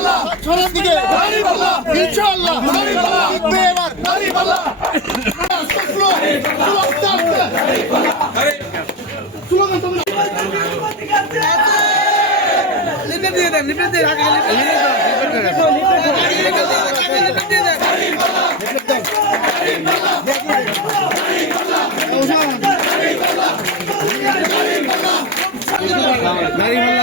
ইনশাআল্লাহ সরের দিকে নারী পাল্লা ইনশাআল্লাহ নারী পাল্লা দেখবে এবার নারী পাল্লা নারী পাল্লা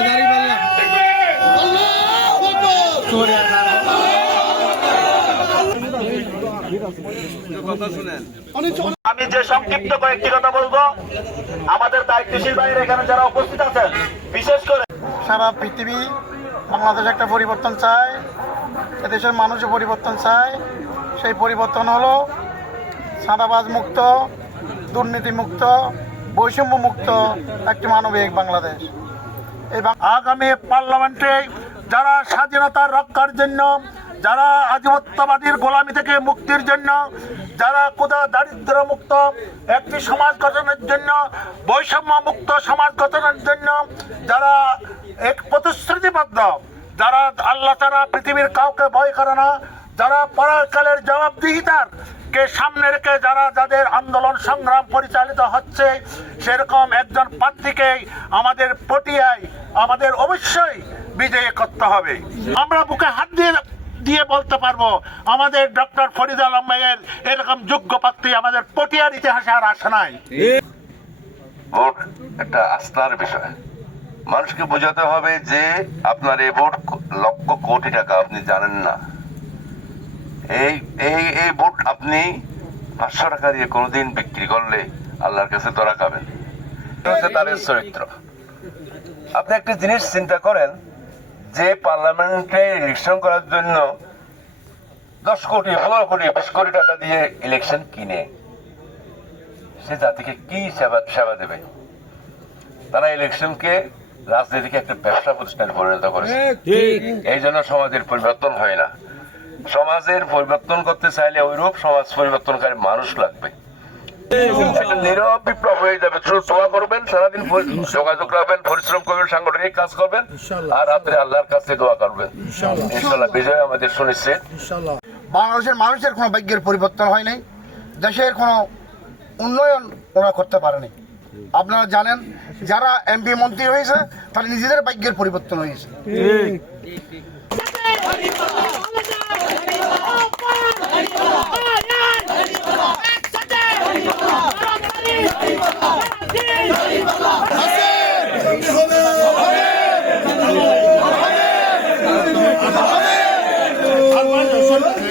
আমি যে সংক্ষিপ্ত কয়েকটি কথা বলব, আমাদের দায়িত্বশীল বাইরে এখানে যারা উপস্থিত আছেন, বিশেষ করে সারা পৃথিবী, বাংলাদেশ একটা পরিবর্তন চায়, এদেশের মানুষও পরিবর্তন চায়। সেই পরিবর্তন হলো সাদাবাজ মুক্ত, দুর্নীতি মুক্ত, বৈষম্য মুক্ত একটি মানবিক বাংলাদেশ। এই বাং- আগামী পার্লামেন্টে যারা স্বাধীনতা রক্ষার জন্য যারা আধিপত্যবাদীর গোলামি থেকে মুক্তির জন্য, যারা কোদা দারিদ্র মুক্ত একটি সমাজ গঠনের জন্য, বৈষম্য মুক্ত সমাজ গঠনের জন্য, যারা এক প্রতিশ্রুতিবদ্ধ, যারা আল্লাহ তারা পৃথিবীর কাউকে ভয় করে না, যারা পরাকালের জবাবদিহিতার কে সামনে রেখে যারা যাদের আন্দোলন সংগ্রাম পরিচালিত হচ্ছে, সেরকম একজন প্রার্থীকে আমাদের পটিয়ায়, আমাদের অবশ্যই বিজয়ী করতে হবে। আমরা বুকে হাত দিয়ে দিয়ে বলতে পারব, আমাদের ডক্টর ফরিদ আলম ভাইয়ের এরকম যোগ্য প্রার্থী আমাদের পটিয়ার ইতিহাসে আর আসে নাই। ভোট একটা আস্থার বিষয়। মানুষকে বোঝাতে হবে যে আপনার এই ভোট লক্ষ কোটি টাকা, আপনি জানেন না। এই এই এই ভোট আপনি পাঁচশো টাকা দিয়ে কোনোদিন বিক্রি করলে আল্লাহর কাছে ধরা খাবেন। তার চরিত্র। আপনি একটা জিনিস চিন্তা করেন যে পার্লামেন্টে ইলেকশন করার জন্য দশ কোটি পনেরো কোটি বিশ কোটি টাকা দিয়ে ইলেকশন কিনে সে জাতিকে কি সেবা সেবা দেবে? তারা ইলেকশনকে রাজনীতিকে একটা ব্যবসা প্রতিষ্ঠানে পরিণত করেছে। এই জন্য সমাজের পরিবর্তন হয় না। সমাজের পরিবর্তন করতে চাইলে ওইরূপ সমাজ পরিবর্তনকারী মানুষ লাগবে। নীরব বিপ্লব হয়ে যাবে। শুধু দোয়া করবেন সারাদিন যোগাযোগ রাখবেন পরিশ্রম করবেন সাংগঠনিক কাজ করবেন আর রাত্রে আল্লাহর কাছে দোয়া করবেন। ইনশাল্লাহ। বিজয় আমাদের সুনিশ্চিত। বাংলাদেশের মানুষের কোনো ভাগ্যের পরিবর্তন হয় নাই। দেশের কোনো উন্নয়ন ওরা করতে পারেনি। আপনারা জানেন যারা এমপি মন্ত্রী হয়েছে তারা নিজেদের ভাগ্যের পরিবর্তন হয়েছে। Hey! Yeah.